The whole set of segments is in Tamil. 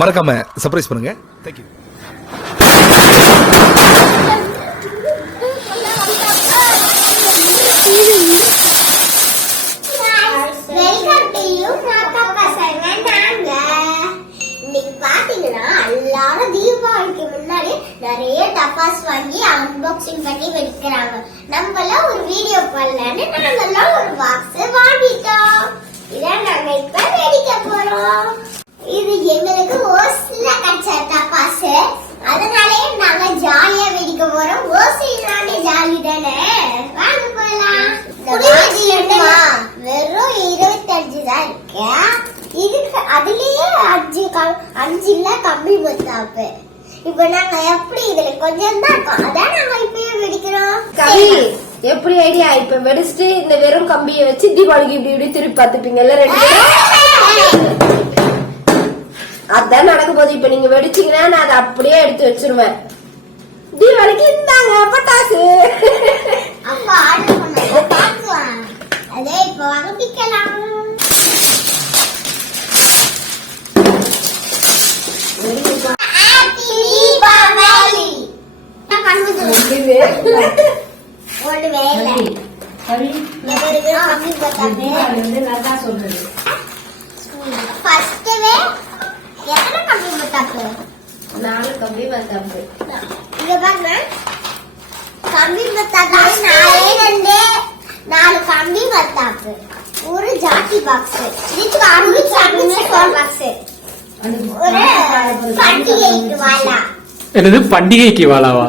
மறக்காம சர்ப்ரைஸ் பண்ணுங்க. தேங்க்யூ. தீபாவளிக்கு முன்னாடி நிறைய டப்பாஸ் வாங்கி அன்பாக்சிங் பண்ணி வைக்கிறாங்க. நம்மளாம் ஒரு வீடியோ பண்ணலன்னு நாங்கெல்லாம் ஒரு பாக்ஸ் வாங்கிட்டோம். இதான் நாங்க இப்ப வெடிக்க போறோம். இது எங்களுக்கு ஓசில கிடைச்ச டப்பாஸ், அதனாலே நாங்க ஜாலியா வெடிக்க போறோம். ஓசினாலே ஜாலி தானே, வாங்க போலாம். வெறும் 25 தான் இருக்கு. இதுக்கு அதுலயே 5 கம்மி மத்தாப்பு. இப்ப நாங்க எப்படி இதுல கொஞ்சம் தான் இருக்கும், அதான் நாங்க இப்பயே வெடிக்கிறோம். எப்படி ஐடியா? இப்ப வெடிச்சுட்டு இந்த வெறும் கம்பியை வச்சு தீபாவளிக்கு இப்படி இப்படி திருப்பி பாத்துப்பீங்கல்ல ரெண்டு பேரும். அதான் நடக்க போது. இப்ப நீங்க வெடிச்சீங்கன்னா நான் அதை அப்படியே எடுத்து வச்சிருவேன். தீபாவளிக்கு இருந்தாங்க பட்டாசு. அப்ப ஆர்டர் பண்ண பாக்குவான். அதே இப்ப வாங்கிக்கலாம். ஒரு ஜாக்கி பாக்ஸ், என்னது பண்டிகைக்கு வாழாவா?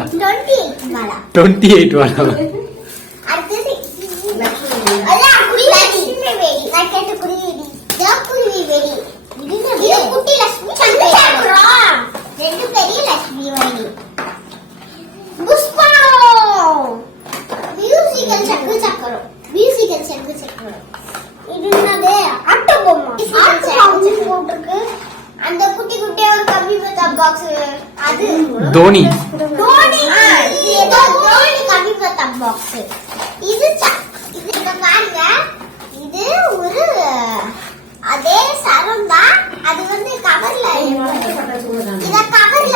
28 வாழாவா? அந்த குட்டி குட்டியா ஒரு கம்பி பத்தா பாக்ஸ், அது தோனி கம்பி பத்தா பாக்ஸ். இது பாருங்க, இது ஒரு அதே சரம் தான். அது வந்து கவர்ல, இத கவர்ல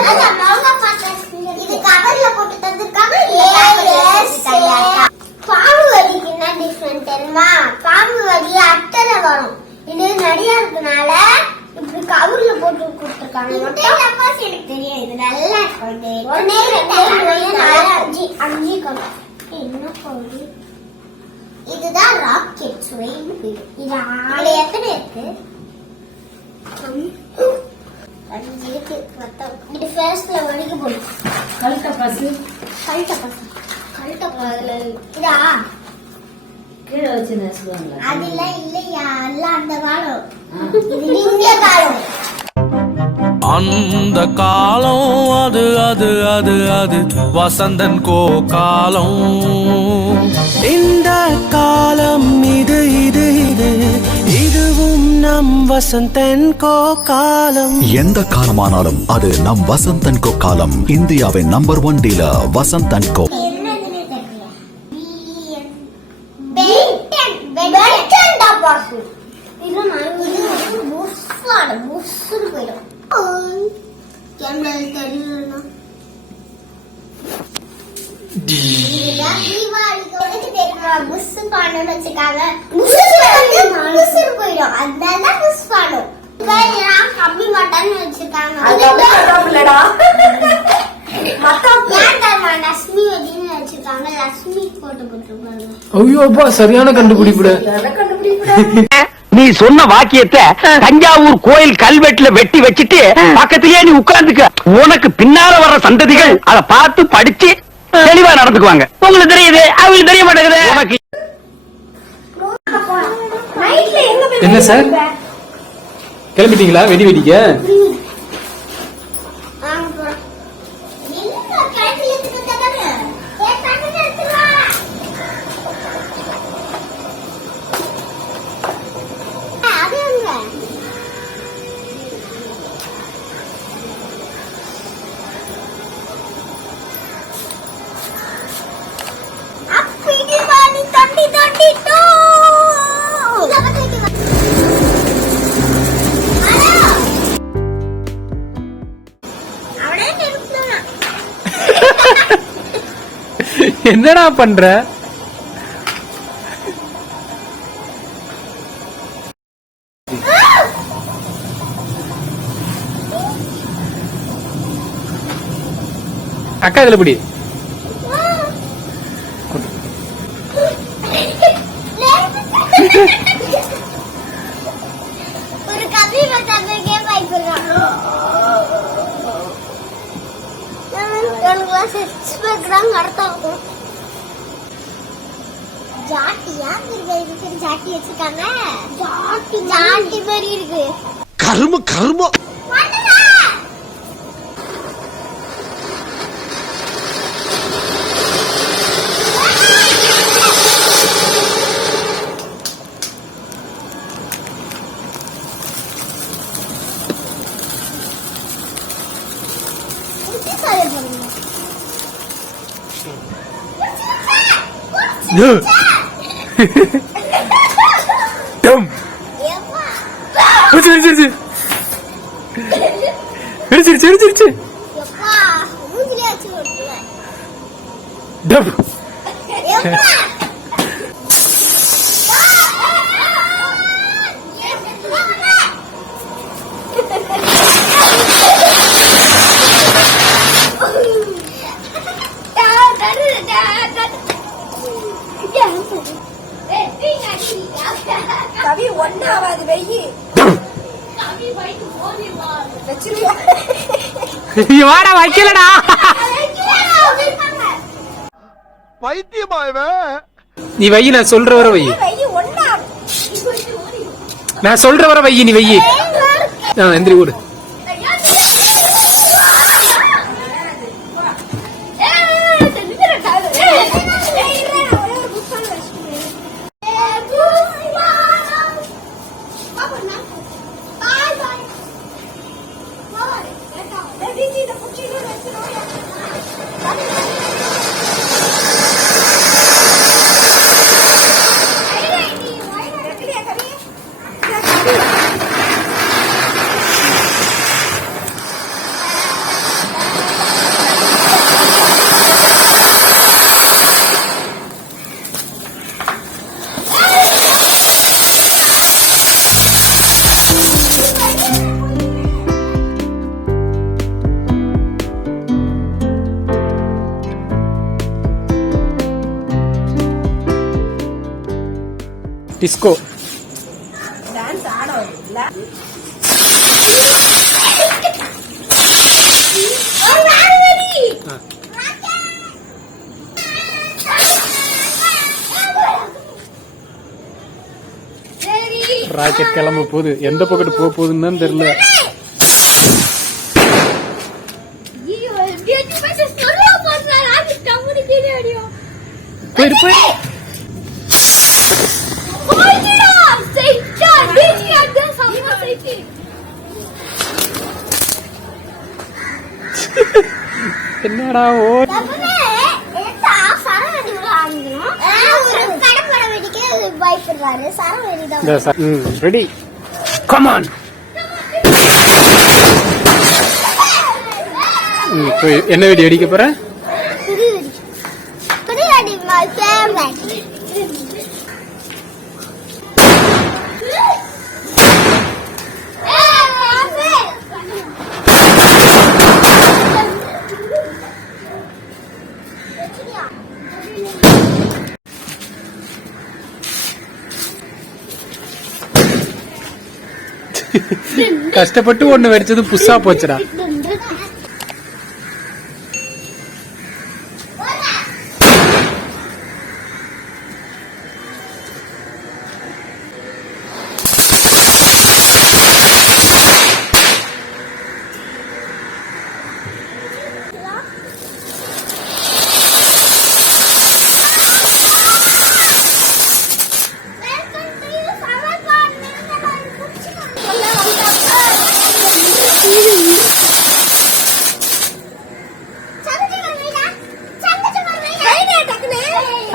இது கவர்ல போட்டு தந்துருக்காங்க. பாம்பு வலிக்கு என்ன டிஃபரெண்ட் தெரியுமா? பாம்பு வலி அட்டரை வரும், இது நடிகா இருக்கனால இப்படி கவர்ல போட்டு கொடுத்துருக்காங்க. எனக்கு தெரியும், இது நல்லா இருக்கும். 1 2 3 4 5 கவர். என்ன கவர்? இதுதான் ராக்கெட் ஸ்வெயின். இது 6 எத்தனை இருக்கு? 5 இருக்கு மொத்தம். இது ஃபர்ஸ்ட்ல வலிக்கு போடும். கல்ட்ட பசு இதா கீழே வச்சு நசுவாங்க. அதெல்லாம் இல்லையா, எல்லாம் அந்த காலம். இது இந்திய காலம். அந்த காலம் அது அது அது அது வசந்தன் கோ காலம். இந்த காலம் இது இது இது இதுவும் நம் வசந்தன் கோ காலம். எந்த காலமானாலும் அது நம் வசந்தன் கோ காலம். இந்தியாவின் நம்பர் 1 டீலர் வசந்தன் கோ. கம்மி மாட்டான்னு வச்சிருக்காங்க. ஐயோப்பா, சரியான கண்டுபிடிப்புட. நீ சொன்ன வாக்கியத்தை தஞ்சாவூர் கோயில் கல்வெட்டுல வெட்டி வச்சிட்டு பக்கத்திலேயே நீ உட்கார்ந்துக்க. உனக்கு பின்னால வர்ற சந்ததிகள் அதை பார்த்து படிச்சு தெளிவா நடந்துக்குவாங்க. உங்களுக்கு தெரியுது, அவங்களுக்கு தெரிய மாட்டேங்குது. உனக்கு என்ன சார், கிளம்பிட்டீங்களா வெடி வெடிக்க? என்னடா பண்ற? அக்கா இதுல பிடி. ஒரு கபி மத்ததுக்கே பயப்படுறான். ஜாட்டியா இருக்கு, ஜாட்டி வச்சிருக்காங்க. ஜாட்டி மாதிரி இருக்கு. கரும கவி ஒன்னாவது வெயி வாடா வைக்கலடா. பைத்தியமாயவே. நீ வை, நான் சொல்ற வர வை. நான் சொல்ற வர வை, நீ வை. எந்திரி ஓடு. Disco dance ஆடல. ராக்கெட் கிளம்ப போகுது. எந்த பக்கத்து போக போகுதுன்னு தான் தெரியல. போயிரு போயிரு. என்னடா ஓ ரெடி கம் ஆன். என்ன வெடி அடிக்க போற? கஷ்டப்பட்டு ஒண்ணு வெடிச்சது புதுசா போச்சுடா.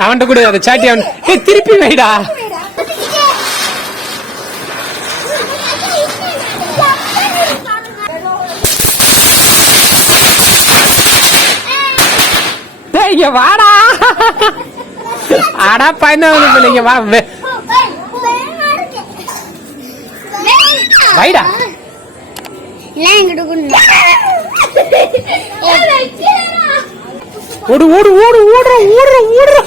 அவன்கிட்ட கூட அதை சாட்டி அவன் திருப்பி வைடா. வாடா அடா பதினொன்று பிள்ளைங்க வா வைடா ஓடு ஓடு ஓடு ஓடுற ஓடுற ஓடுற